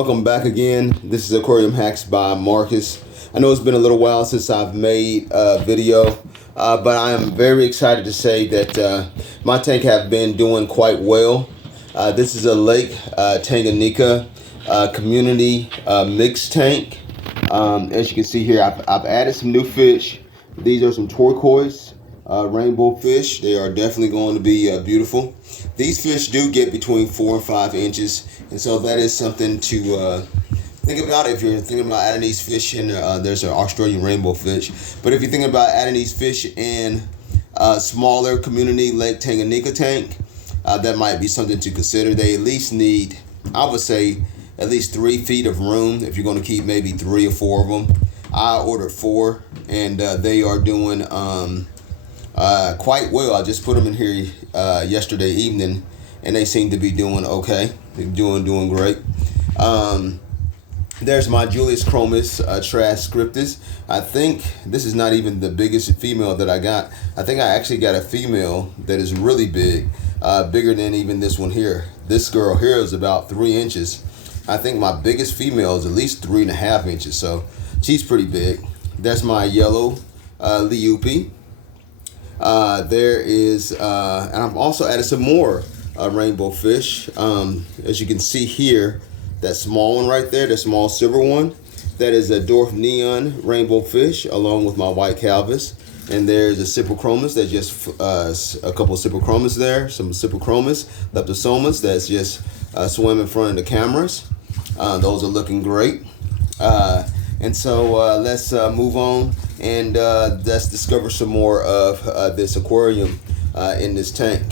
Welcome back again. This is Aquarium Hacks by Marcus. I know it's been a little while since I've made a video, but I am very excited to say that my tank have been doing quite well. This is a Lake Tanganyika community mixed tank. As you can see here, I've added some new fish. These are some turquoise rainbow fish. They are definitely going to be beautiful. These fish do get between 4 and 5 inches, and so that is something to think about if you're thinking about adding these fish in. There's an Australian rainbow fish, but if you're thinking about adding these fish in a smaller community Lake Tanganyika tank, that might be something to consider. They at least need, I would say, at least 3 feet of room if you're going to keep maybe 3 or 4 of them. I ordered 4, and they are doing quite well. I just put them in here yesterday evening, and they seem to be doing okay. They're doing great. There's my Julius Chromis transcriptus. I think this is not even the biggest female that I got. I think I actually got a female that is really big, bigger than even this one here. This girl here is about 3 inches. I think my biggest female is at least 3.5 inches, so she's pretty big. There's my yellow Liupi. There is, and I've also added some more rainbow fish. As you can see here, that small one right there, the small silver one, that is a dwarf neon rainbow fish along with my white calvus. And there's a Cyprochromis that's just a couple of Cyprochromis there, some Cyprochromis, Leptosomas that's just swim in front of the cameras. Those are looking great. And so let's move on and let's discover some more of this aquarium in this tank.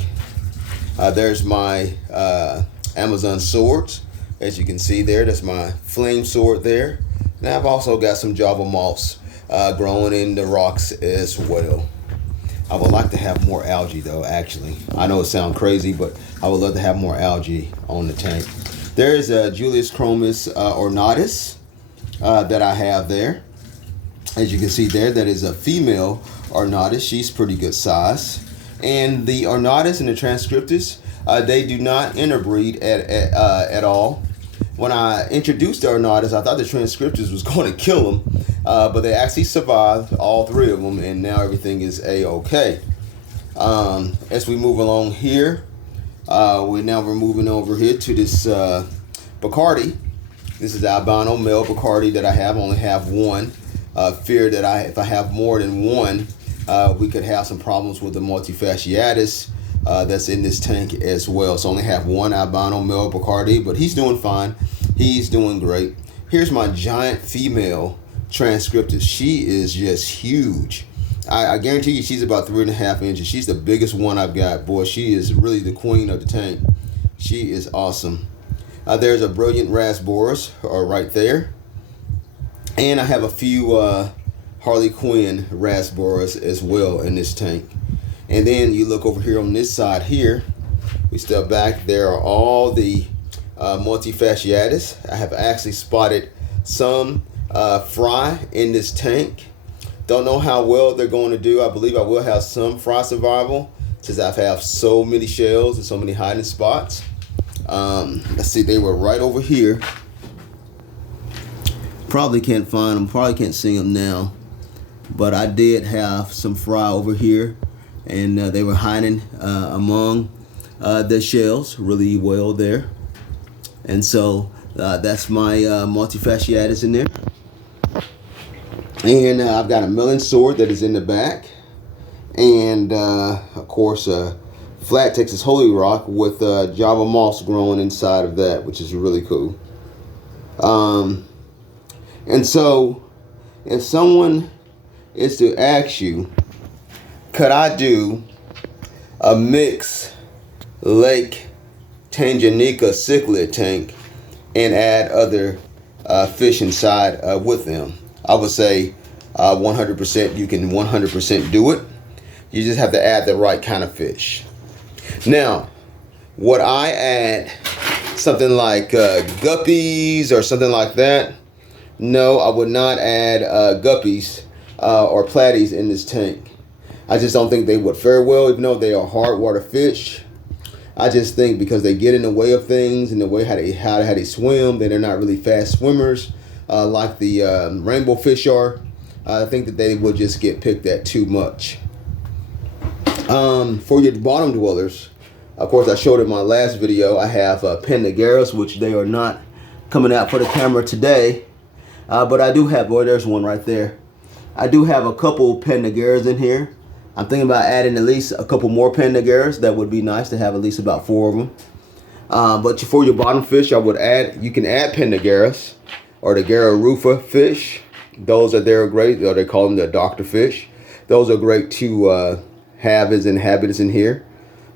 There's my Amazon swords. As you can see there, that's my flame sword there. And I've also got some Java moths growing in the rocks as well. I would like to have more algae though, actually. I know it sounds crazy, but I would love to have more algae on the tank. There's a Julius Chromis ornatus that I have there. As you can see there, that is a female ornatus. She's pretty good size. And the ornatus and the transcriptus, they do not interbreed at all. When I introduced the ornatus, I thought the transcriptus was going to kill them, but they actually survived, all 3 of them, and now everything is a-okay. As we move along here, we're moving over here to this Bacardi. This is the albino male Bacardi that I have. I only have one. Fear that if I have more than one, we could have some problems with the multifasciatus that's in this tank as well. So I only have one albino male Bacardi, but he's doing fine. He's doing great. Here's my giant female transcriptus. She is just huge. I guarantee you she's about 3.5 inches. She's the biggest one I've got. Boy, she is really the queen of the tank. She is awesome. There's a brilliant Rasboras right there. And I have a few Harley Quinn Rasboras as well in this tank. And then you look over here on this side here. We step back. There are all the multifasciatus. I have actually spotted some fry in this tank. Don't know how well they're going to do. I believe I will have some fry survival since I have so many shells and so many hiding spots. Let's see, they were right over here. Probably can't find them, probably can't see them now, but I did have some fry over here, and they were hiding among the shells really well there. And so that's my multifasciatus in there. And I've got a melon sword that is in the back, and of course flat Texas holy rock with Java moss growing inside of that, which is really cool. And so if someone is to ask you, could I do a mixed Lake Tanganyika cichlid tank and add other fish inside with them? I would say 100% you can 100% do it. You just have to add the right kind of fish. Now, would I add something like guppies or something like that? No, I would not add guppies or platies in this tank. I just don't think they would fare well, even though they are hard water fish. I just think because they get in the way of things and the way how they swim, that they're not really fast swimmers like the rainbow fish are. I think that they will just get picked at too much. For your bottom dwellers, of course, I showed in my last video, I have Pendageras, which they are not coming out for the camera today. But I do have, boy, there's one right there. I do have a couple Pendageras in here. I'm thinking about adding at least a couple more Pendageras. That would be nice to have at least about 4 of them. But for your bottom fish, I would add, you can add Pendageras or the Garufa fish. Those are great, or they call them the doctor fish. Those are great to have as inhabitants in here.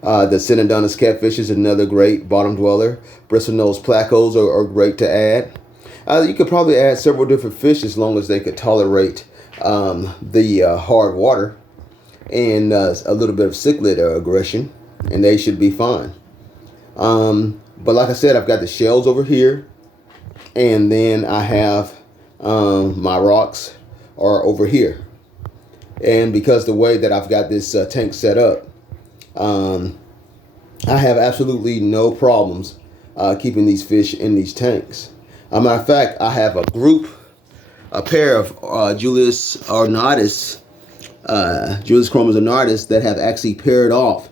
The Synodontis catfish is another great bottom dweller. Bristlenose placos are great to add. You could probably add several different fish as long as they could tolerate the hard water and a little bit of cichlid aggression, and they should be fine. But like I said, I've got the shells over here, and then I have my rocks are over here. And because the way that I've got this tank set up, I have absolutely no problems keeping these fish in these tanks. Matter of fact, I have a pair of Julius Ornatus, Julius Chromis Ornatus, that have actually paired off.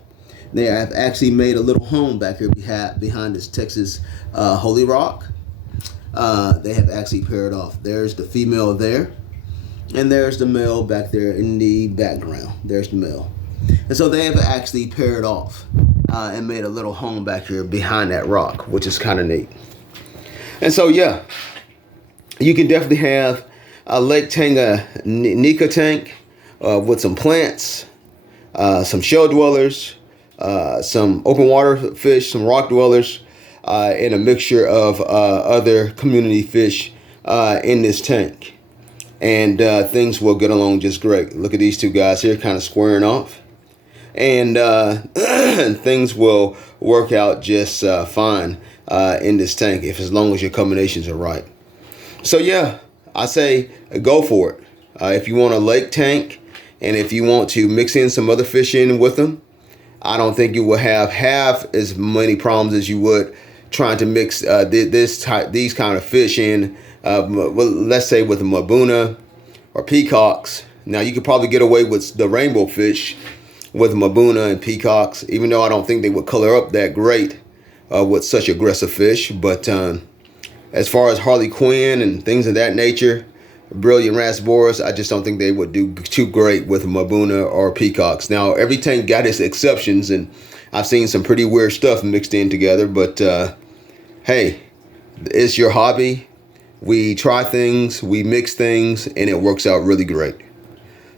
They have actually made a little home back here behind this Texas Holy Rock. They have actually paired off. There's the female there, and there's the male back there in the background. There's the male. And so they have actually paired off and made a little home back here behind that rock, which is kind of neat. And so, yeah, you can definitely have a Lake Tanganyika tank with some plants, some shell dwellers, some open water fish, some rock dwellers, and a mixture of other community fish in this tank. And things will get along just great. Look at these two guys here kind of squaring off. And things will work out just fine in this tank, as long as your combinations are right. So yeah, I say go for it. If you want a lake tank, and if you want to mix in some other fish in with them, I don't think you will have half as many problems as you would trying to mix these kind of fish in. Well, let's say with a Mabuna or peacocks. Now you could probably get away with the rainbow fish with Mabuna and peacocks, even though I don't think they would color up that great with such aggressive fish. But as far as Harley Quinn and things of that nature, brilliant Rasboras, I just don't think they would do too great with Mabuna or peacocks. Now, every tank got its exceptions, and I've seen some pretty weird stuff mixed in together. But hey, it's your hobby. We try things, we mix things, and it works out really great.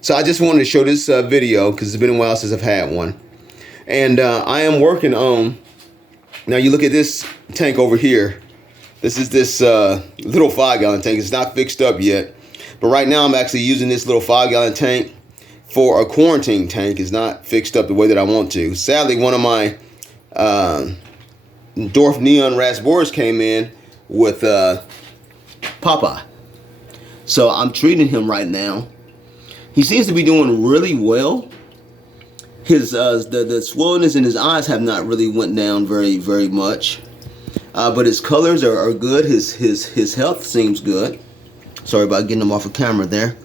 So I just wanted to show this video because it's been a while since I've had one. And I am working on, now you look at this tank over here. This is this little 5-gallon tank. It's not fixed up yet. But right now I'm actually using this little 5-gallon tank for a quarantine tank. It's not fixed up the way that I want to. Sadly, one of my Dwarf Neon Rasboras came in with Popeye. So I'm treating him right now. He seems to be doing really well. His the swollenness in his eyes have not really went down very much. But his colors are good. His health seems good. Sorry about getting him off of camera there.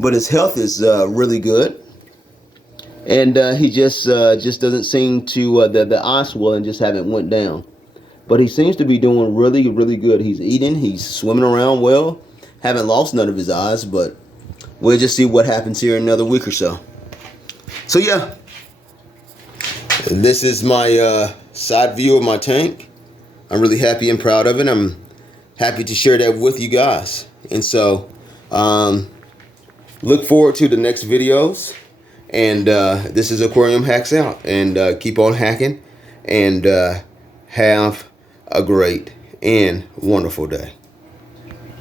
But his health is really good. And he just doesn't seem to, the eye swelling just haven't went down. But he seems to be doing really good. He's eating, he's swimming around well. Haven't lost none of his eyes, but we'll just see what happens here in another week or so. So yeah, this is my side view of my tank. I'm really happy and proud of it. I'm happy to share that with you guys. And so look forward to the next videos. And this is Aquarium Hacks Out. And keep on hacking. And have a great and wonderful day.